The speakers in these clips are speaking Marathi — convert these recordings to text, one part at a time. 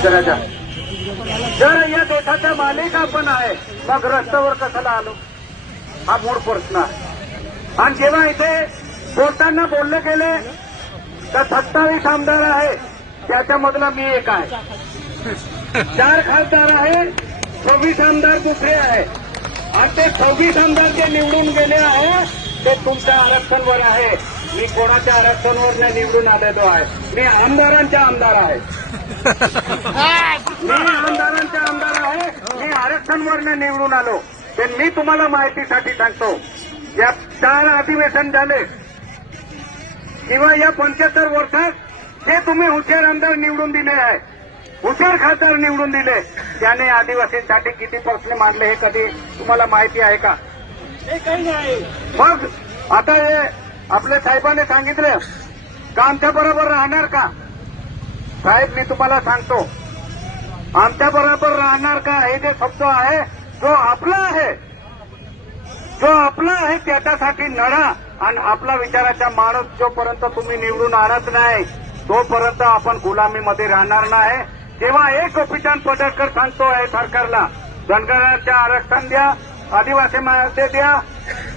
शेतकऱ्याच्या जर या देशाचा मालिक आपण आहे. मग रस्त्यावर कशाला आलो? हा मूळ प्रश्न आहे. आणि जेव्हा इथे बोलताना बोलले गेले तर सत्तावीस आमदार आहे. त्याच्यामधला मी एक आहे. चार खासदार आहे चोवीस आमदार दुसरे आहे. आणि ते सव्वीस आमदार जे निवडून गेले आहे ते तुमच्या आरक्षणवर आहे. मी कोणाच्या आरक्षणवर नाही निवडून आलेलो आहे. मी आमदारांचा आमदार आहे. मी आमदारांचा आमदार आहे. मी आरक्षणवर निवडून आलो. ते मी तुम्हाला माहितीसाठी सांगतो. या चार अधिवेशन झाले. किंवा या पंच्याहत्तर वर्षात जे तुम्ही हुशार आमदार निवडून दिले आहे हुशार खासदार निवडून दिले त्याने आदिवासींसाठी किती प्रश्न मांडले हे कधी तुम्हाला माहिती आहे का? मग आता हे आपल्या साहेबांनी सांगितलं का आमच्या बरोबर राहणार का? साहेब मी तुम्हाला सांगतो. आमच्या बरोबर राहणार का हे जे शब्द आहे जो आपला आहे. जो आपला आहे त्याच्यासाठी लढा आणि आपला विचाराचा माणूस जोपर्यंत तुम्ही निवडून आणत नाही तोपर्यंत आपण गुलामीमध्ये राहणार नाही. तेव्हा एक गोपीचंद पडळकर सांगतो आहे सरकारला धनगरांचे आरक्षण द्या आदिवासी मध्ये द्या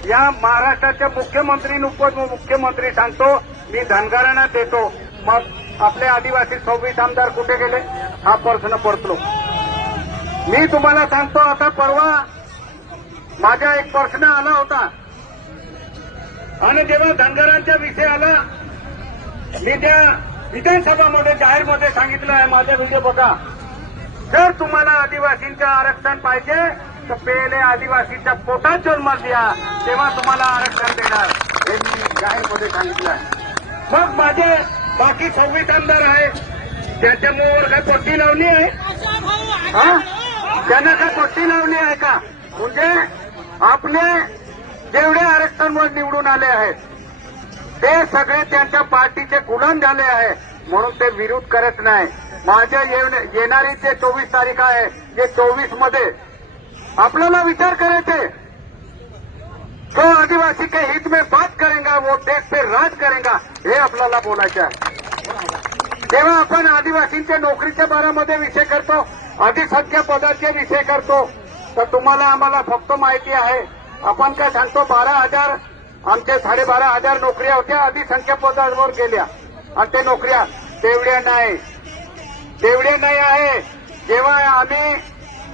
या महाराष्ट्राच्या मुख्यमंत्री उपमुख्यमंत्री सांगतो मी धनगरांना देतो. मग आपले आदिवासी सव्वीस आमदार कुठे गेले? हा प्रश्न परतलो मी तुम्हाला सांगतो आता परवा माझा एक प्रश्न आला होता. आणि जेव्हा धनगरांच्या विषय आला मी त्या विधानसभामध्ये जाहीरमध्ये सांगितलं आहे माझा व्हिडिओ बघा. जर तुम्हाला आदिवासींचं आरक्षण पाहिजे पेले पहिले आदिवासीच्या पोटात जन्म द्या तेव्हा तुम्हाला आरक्षण देणार. हे मी जाहीरमध्ये सांगितलं आहे. मग माझे बाकी सव्वीस आमदार आहेत. त्यांच्या मुळावर काय पट्टी लावली आहे? हा? त्यांना काय पट्टी लावली आहे का? म्हणजे आपले जेवढे आरक्षणवर निवडून आले आहेत ते सगळे त्यांच्या पार्टीचे गुलाम झाले आहे. म्हणून ते विरोध करत नाही. माझ्या येणारी जे चोवीस तारीख आहे जे चोवीसमध्ये आपल्याला विचार करायचे. जो आदिवासी के हित में बात करेगा वो देश पे राज करेगा हे आपल्याला बोलायचे आहे. तेव्हा आपण आदिवासींच्या नोकरीच्या बारामध्ये विषय करतो अधिसंख्य पदाचे विषय करतो तर तुम्हाला आम्हाला फक्त माहिती आहे आपण काय सांगतो बारा हजार आमच्या साडेबारा हजार नोकऱ्या होत्या अधिसंख्य पदावर गेल्या. आणि ते नोकऱ्या तेवढ्या नाही. तेवढे नाही आहे. जेव्हा आम्ही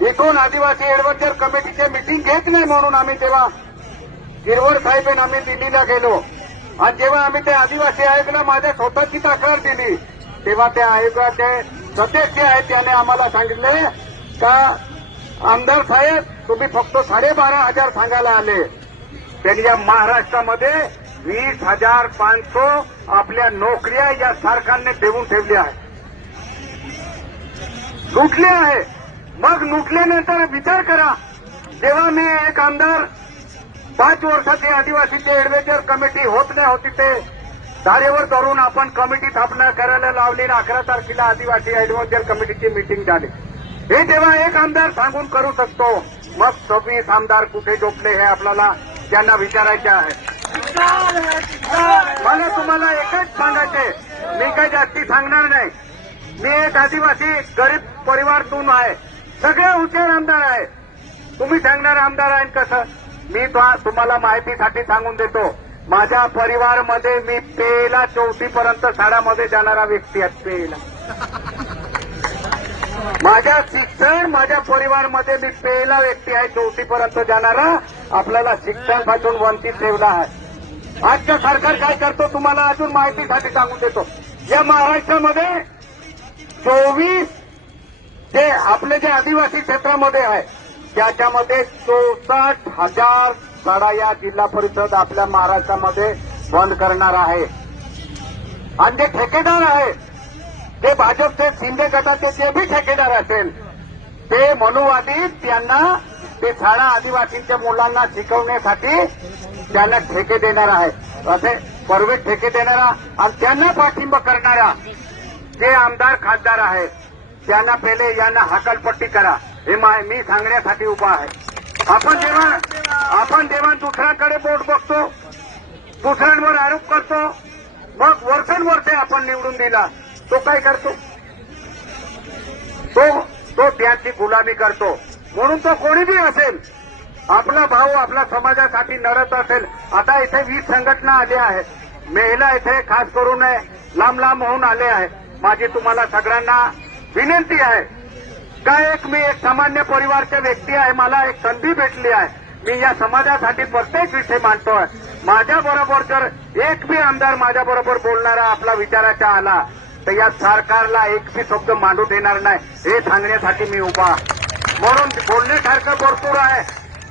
इथून आदिवासी एडव्हेंचर कमिटीचे मिटिंग घेत नाही म्हणून आम्ही तेव्हा गिरवर साहेब आम्ही दिल्लीला गेलो. आणि जेव्हा आम्ही त्या आदिवासी आयोगाला माझ्या स्वतःची तक्रार दिली तेव्हा त्या आयोगाचे सदस्य आहेत त्याने आम्हाला सांगितले का आमदार साहेब तुम्ही फक्त साडेबारा हजार सांगायला आले. त्यांनी या महाराष्ट्रामध्ये वीस हजार पाचशे आपल्या नोकऱ्या या सरकारने देऊन ठेवल्या आहेत. लुटले आहे. मग लुटल्यानंतर विचार करा. जेव्हा मी एक आमदार पाच वर्षाची आदिवासीचे एडव्हेंचर कमिटी होत नाही होती ते धारेवर धरून आपण कमिटी स्थापना करायला लावली आणि अकरा तारखेला आदिवासी ऍडव्हेंचर कमिटीची मिटिंग झाली. हे जेव्हा एक आमदार सांगून करू शकतो मग सव्वीस आमदार कुठे झोपले हे आपल्याला त्यांना विचारायचे आहे. मला तुम्हाला एकच सांगायचे मी काही जास्ती सांगणार नाही. मी एक आदिवासी गरीब परिवारातून आहे. सगळे हुशार आमदार आहे तुम्ही सांगणार आमदार आहे कसं? मी तुम्हाला माहितीसाठी सांगून देतो. माझ्या परिवारमध्ये मी पेला चौथीपर्यंत शाळामध्ये जाणारा व्यक्ती आहे पेला माझ्या शिक्षण माझ्या परिवारमध्ये मी पेला व्यक्ती आहे चौथीपर्यंत जाणारा. आपल्याला शिक्षणपासून वंचित ठेवला आहे. आजचं सरकार काय करतो तुम्हाला अजून माहितीसाठी सांगून देतो. या महाराष्ट्रामध्ये चोवीस जे आपले जे आदिवासी क्षेत्रामध्ये आहे त्याच्यामध्ये चौसष्ट हजार शाळा या जिल्हा परिषद आपल्या महाराष्ट्रामध्ये बंद करणार आहे. आणि जे ठेकेदार आहे जे भाजपचे शिंदे गटाचे जे बी ठेकेदार असेल ते मनुवादी त्यांना ते शाळा आदिवासींच्या मुलांना शिकवण्यासाठी त्यांना ठेके देणार आहे. असे परवे ठेके देणारा आणि त्यांना पाठिंबा करणारा जे आमदार खासदार आहेत त्यांना पहिले यांना हकालपट्टी करा. हे मी सांगण्यासाठी उभा आहे. आपण जेव्हा आपण जेव्हा दुसऱ्याकडे बोट बघतो दुसऱ्यांवर आरोप करतो मग वर्षानुवर्षे आपण निवडून दिला. तो काय करतो? तो तो त्यांची गुलामी करतो. म्हणून तो कोणी बी असेल आपला भाऊ आपल्या समाजासाठी नरत असेल आता इथे वीस संघटना आल्या आहेत. महिला इथे खास करून लांब लांब होऊन आले आहे माझी तुम्हाला सगळ्यांना विनंती आहे. का एक मी एक सामान्य परिवारचा व्यक्ती आहे मला एक संधी भेटली आहे. मी या समाजासाठी प्रत्येक विषय मांडतोय. माझ्याबरोबर जर एक बी आमदार माझ्याबरोबर बोलणारा आपला विचाराचा आला तर या सरकारला एक बी शब्द मांडू देणार नाही हे सांगण्यासाठी मी उभा. म्हणून बोलण्यासारखं भरपूर आहे.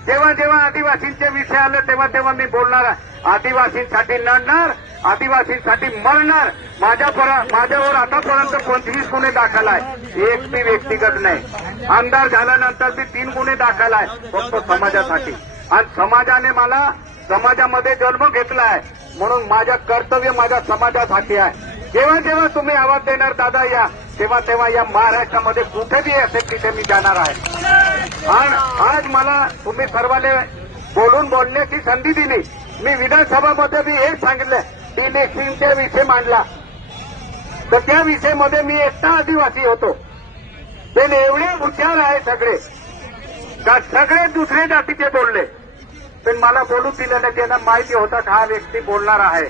जेव्हा जेव्हा आदिवासींचे विषय आले तेव्हा तेव्हा मी बोलणार आदिवासींसाठी लढणार आदिवासींसाठी मरणार. माझ्या माझ्यावर आतापर्यंत पंचवीस गुन्हे दाखल आहे. एक ती व्यक्तिगत नाही. आमदार झाल्यानंतर ती तीन गुन्हे दाखल आहे फक्त समाजासाठी. आणि समाजाने मला समाजामध्ये जन्म घेतला आहे. म्हणून माझ्या कर्तव्य माझ्या समाजासाठी आहे. जेव्हा जेव्हा तुम्ही आवाज देणार दादा या. तेव्हा तेव्हा या महाराष्ट्रामध्ये कुठे बी असेल तिथे मी जाणार आहे. आणि आज मला तुम्ही सर्वांनी बोलून बोलण्याची संधी दिली. मी विधानसभामध्ये मी हे सांगितलं इलेक्शनच्या विषय मांडला. तर त्या विषयामध्ये मी एकटा आदिवासी होतो. ते एवढे हुशार आहे सगळे का सगळे दुसरे जातीचे बोलले. पण मला बोलू दिलं नाही त्यांना माहिती होता का हा व्यक्ती बोलणार आहे.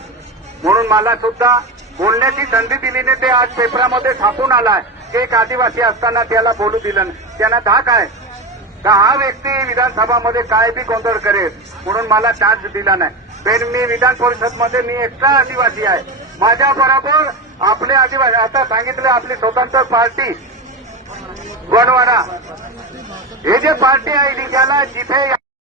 म्हणून मला सुद्धा बोलण्याची संधी दिली नाही ते आज पेपरामध्ये छापून आलाय. एक आदिवासी असताना त्याला बोलू दिलं त्यांना धाक आहे. का हा व्यक्ती विधानसभामध्ये काय बी गोंधळ करेल म्हणून मला चान्स दिला नाही. पण मी विधान परिषदमध्ये मी एकटा आदिवासी आहे. माझ्या बरोबर आपले आदिवासी आता सांगितले आपली स्वतंत्र पार्टी गोंडवाडा हे जे पार्टी आहे ज्याला जिथे